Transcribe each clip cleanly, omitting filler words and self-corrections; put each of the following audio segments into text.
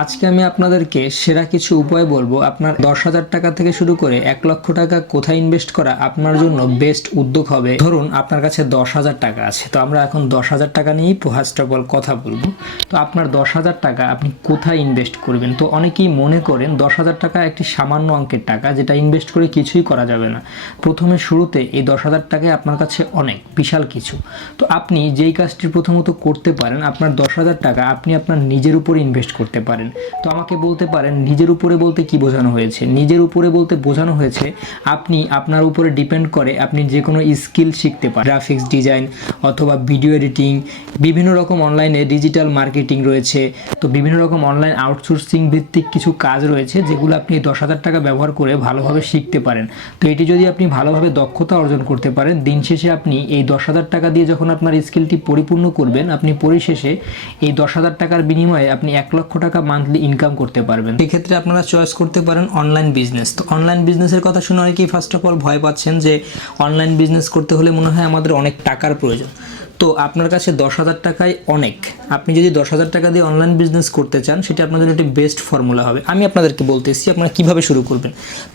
আজকে আমি আপনাদেরকে সেরা কিছু উপায় বলবো আপনার 10,000 টাকা থেকে শুরু করে 1 লক্ষ টাকা কোথায় ইনভেস্ট করা আপনার জন্য বেস্ট উদ্যোগ হবে। ধরুন আপনার কাছে 10,000 টাকা আছে, তো আমরা এখন 10,000 টাকা নিয়েই ফার্স্ট অফ অল কথা বলবো। তো আপনার 10,000 টাকা আপনি কোথায় ইনভেস্ট করবেন? তো অনেকেই মনে করেন 10,000 টাকা একটি সামান্য অঙ্কের টাকা, যেটা ইনভেস্ট করে কিছুই করা যাবে না। প্রথমে শুরুতে এই 10,000 টাকায় আপনার কাছে অনেক বিশাল কিছু। তো আপনি যেই কাজটি প্রথমত করতে পারেন, আপনার 10,000 টাকা আপনি আপনার নিজের উপর ইনভেস্ট করতে পারেন। তো আমাকে বলতে পারেন নিজের উপরে বলতে কি বোঝানো হয়েছে? নিজের উপরে বলতে বোঝানো হয়েছে আপনি আপনার উপরে ডিপেন্ড করে আপনি যে কোনো স্কিল শিখতে পারেন। গ্রাফিক্স ডিজাইন অথবা ভিডিও এডিটিং, বিভিন্ন রকম অনলাইনে ডিজিটাল মার্কেটিং রয়েছে। তো বিভিন্ন রকম অনলাইন আউটসোর্সিং ভিত্তিক কিছু কাজ রয়েছে যেগুলো আপনি 10,000 টাকা ব্যবহার করে ভালোভাবে শিখতে পারেন। তো এটি যদি আপনি ভালোভাবে দক্ষতা অর্জন করতে পারেন, দিন শেষে আপনি এই 10,000 টাকা দিয়ে যখন আপনার স্কিলটি পরিপূর্ণ করবেন, আপনি পরিশেষে এই 10,000 টাকার বিনিময়ে আপনি 1 লক্ষ টাকা মান্থলি ইনকাম করতে পারবেন। এক্ষেত্রে আপনারা চয়েস করতে পারেন অনলাইন বিজনেস। তো অনলাইন বিজনেসের কথা শুনে অনেকেই ফার্স্ট অফ অল ভয় পাচ্ছেন যে অনলাইন বিজনেস করতে হলে মনে হয় আমাদের অনেক টাকার প্রয়োজন। তো আপনার কাছে 10,000 টাকায় অনেক। আপনি যদি 10,000 টাকা দিয়ে অনলাইন বিজনেস করতে চান, সেটা আপনার জন্য একটি বেস্ট ফর্মুলা হবে। আমি আপনাদেরকে বলতেছি আপনারা কিভাবে শুরু করবেন।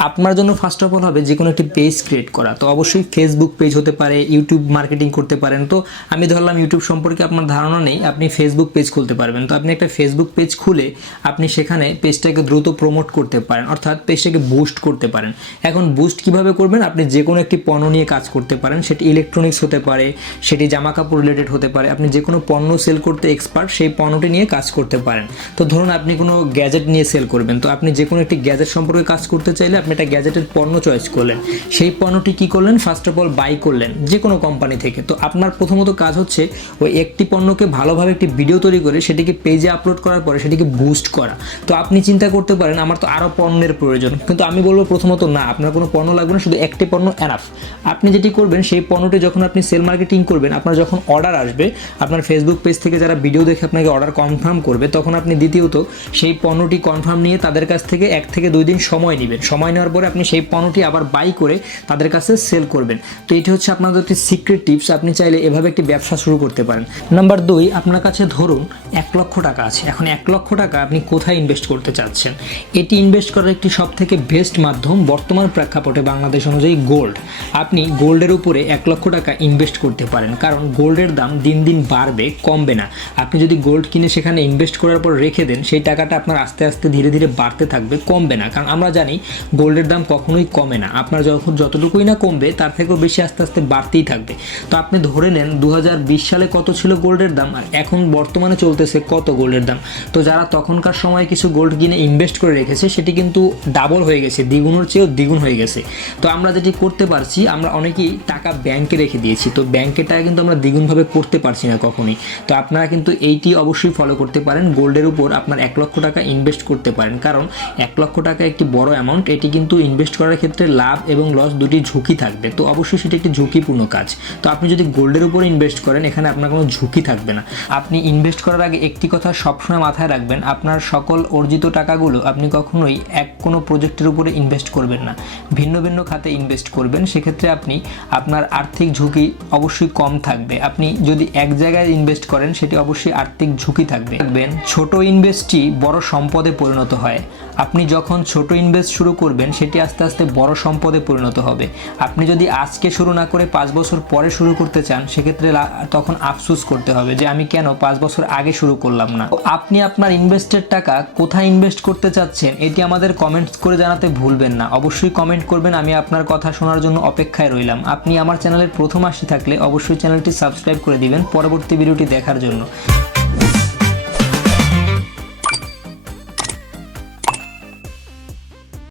আপনার জন্য ফার্স্ট অফ অল হবে যে কোনো একটি পেজ ক্রিয়েট করা। তো অবশ্যই ফেসবুক পেজ হতে পারে, ইউটিউব মার্কেটিং করতে পারেন। তো আমি ধরলাম ইউটিউব সম্পর্কে আপনার ধারণা নেই, আপনি ফেসবুক পেজ খুলতে পারবেন। তো আপনি একটা ফেসবুক পেজ খুলে আপনি সেখানে পেজটাকে দ্রুত প্রমোট করতে পারেন, অর্থাৎ পেজটাকে বুস্ট করতে পারেন। এখন বুস্ট কিভাবে করবেন? আপনি যে কোনো একটি পণ্য নিয়ে কাজ করতে পারেন, সেটি ইলেকট্রনিক্স হতে পারে, সেটি জামা কাপড় রিলেটেড হতে পারে। আপনি যে কোনো পণ্য সেল করতে এক্সপার্ট, সেই পণ্যটি নিয়ে কাজ করতে পারেন। তো ধরুন আপনি কোনো গ্যাজেট নিয়ে সেল করবেন, তো আপনি যে কোনো একটি গ্যাজেট সম্পর্কে কাজ করতে চাইলে আপনি একটা গ্যাজেটের পণ্য চয়েস করলেন, সেই পণ্যটি কি করলেন? ফার্স্ট অফ অল বাই করলেন যে কোনো কোম্পানি থেকে। তো আপনার প্রথমত কাজ হচ্ছে ওই একটি পণ্যকে ভালোভাবে একটি ভিডিও তৈরি করে সেটিকে পেজে আপলোড করার পরে সেটিকে বুস্ট করা। তো আপনি চিন্তা করতে পারেন আমার তো আরও পণ্যের প্রয়োজন, কিন্তু আমি বলবো প্রথমত না, আপনার কোনো পণ্য লাগবে না, শুধু একটি পণ্য এনাফ। আপনি যেটি করবেন, সেই পণ্যটি যখন আপনি সেল মার্কেটিং করবেন, আপনার যখন অর্ডার আসবে, আপনার ফেসবুক পেজ থেকে যারা ভিডিও দেখে আপনাকে অর্ডার কনফার্ম করবে, তখন আপনি দ্বিতীয়ত সেই পণ্যটি কনফার্ম নিয়ে তাদের কাছ থেকে 1 থেকে 2 দিন সময় নেবেন। সময় নেওয়ার পরে আপনি সেই পণ্যটি আবার বাই করে তাদের কাছে সেল করবেন। তো এটি হচ্ছে আপনাদের একটি সিক্রেট টিপস। আপনি চাইলে এভাবে একটি ব্যবসা শুরু করতে পারেন। নাম্বার 2, আপনার কাছে ধরুন 1 লক্ষ টাকা আছে। এখন 1 লক্ষ টাকা আপনি কোথায় ইনভেস্ট করতে চাচ্ছেন? এটি ইনভেস্ট করার একটি সবথেকে বেস্ট মাধ্যম বর্তমান প্রেক্ষাপটে বাংলাদেশ অনুযায়ী গোল্ড। আপনি গোল্ডের উপরে 1 লক্ষ টাকা ইনভেস্ট করতে পারেন, কারণ গোল্ডের দাম দিন দিন বাড়বে, কমবে না। আপনি যদি গোল্ড কিনে সেখানে ইনভেস্ট করার পর রেখে দেন, সেই টাকাটা আপনার আস্তে আস্তে ধীরে ধীরে বাড়তে থাকবে, কমবে না। কারণ আমরা জানি গোল্ডের দাম কখনোই কমে না। আপনার যখন যতটুকুই না কমবে, তার থেকেও বেশি আস্তে আস্তে বাড়তেই থাকবে। তো আপনি ধরে নেন 2020 সালে কত ছিল গোল্ডের দাম, আর এখন বর্তমানে চলতেছে কত গোল্ডের দাম। তো যারা তখনকার সময়ে কিছু গোল্ড কিনে ইনভেস্ট করে রেখেছে, সেটি কিন্তু ডাবল হয়ে গেছে, দ্বিগুণের চেয়েও দ্বিগুণ হয়ে গেছে। তো আমরা যেটি করতে পারছি, আমরা অনেকেই টাকা ব্যাংকে রেখে দিয়েছি। তো ব্যাংকের টাকা কিন্তু আমরা দ্বিগুণভাবে করতে পারছি না কখনোই। তো আপনারা কিন্তু এইটি অবশ্যই ফলো করতে পারেন। গোল্ডের উপর আপনার 1 লক্ষ টাকা ইনভেস্ট করতে পারেন, কারণ 1 লক্ষ টাকা একটি বড় অ্যামাউন্ট। এটি কিন্তু ইনভেস্ট করার ক্ষেত্রে লাভ এবং লস দুটি ঝুঁকি থাকবে। তো অবশ্যই সেটি একটি ঝুঁকিপূর্ণ কাজ। তো আপনি যদি গোল্ডের উপর ইনভেস্ট করেন, এখানে আপনার কোনো ঝুঁকি থাকবে না। আপনি ইনভেস্ট করার আগে একটি কথা সবসময় মাথায় রাখবেন, আপনার সকল অর্জিত টাকাগুলো আপনি কখনোই কোনো প্রজেক্টের উপরে ইনভেস্ট করবেন না, ভিন্ন ভিন্ন খাতে ইনভেস্ট করবেন। সেক্ষেত্রে আপনি আপনার আর্থিক ঝুঁকি অবশ্যই কম থাকবে। আপনি যদি এক জায়গায় ইনভেস্ট করেন, সেটি অবশ্যই আর্থিক ঝুঁকি থাকবে। দেখবেন ছোট ইনভেস্টই বড় সম্পদে পরিণত হয়। আপনি যখন ছোট ইনভেস্ট শুরু করবেন, সেটি আস্তে আস্তে বড় সম্পদে পরিণত হবে। আপনি যদি আজকে শুরু না করে 5 বছর পরে শুরু করতে চান, সেক্ষেত্রে তখন আফসোস করতে হবে যে আমি কেন 5 বছর আগে শুরু করলাম না। আপনি আপনার ইনভেস্টের টাকা কোথায় ইনভেস্ট করতে চাচ্ছেন, এটি আমাদের কমেন্টস করে জানাতে ভুলবেন না। অবশ্যই কমেন্ট করবেন, আমি আপনার কথা শোনার জন্য অপেক্ষায় রইলাম। আপনি আমার চ্যানেলের প্রথম আসি থাকলে অবশ্যই চ্যানেলটি সাবস্ক্রাইব করে দিবেন পরবর্তী ভিডিওটি দেখার জন্য।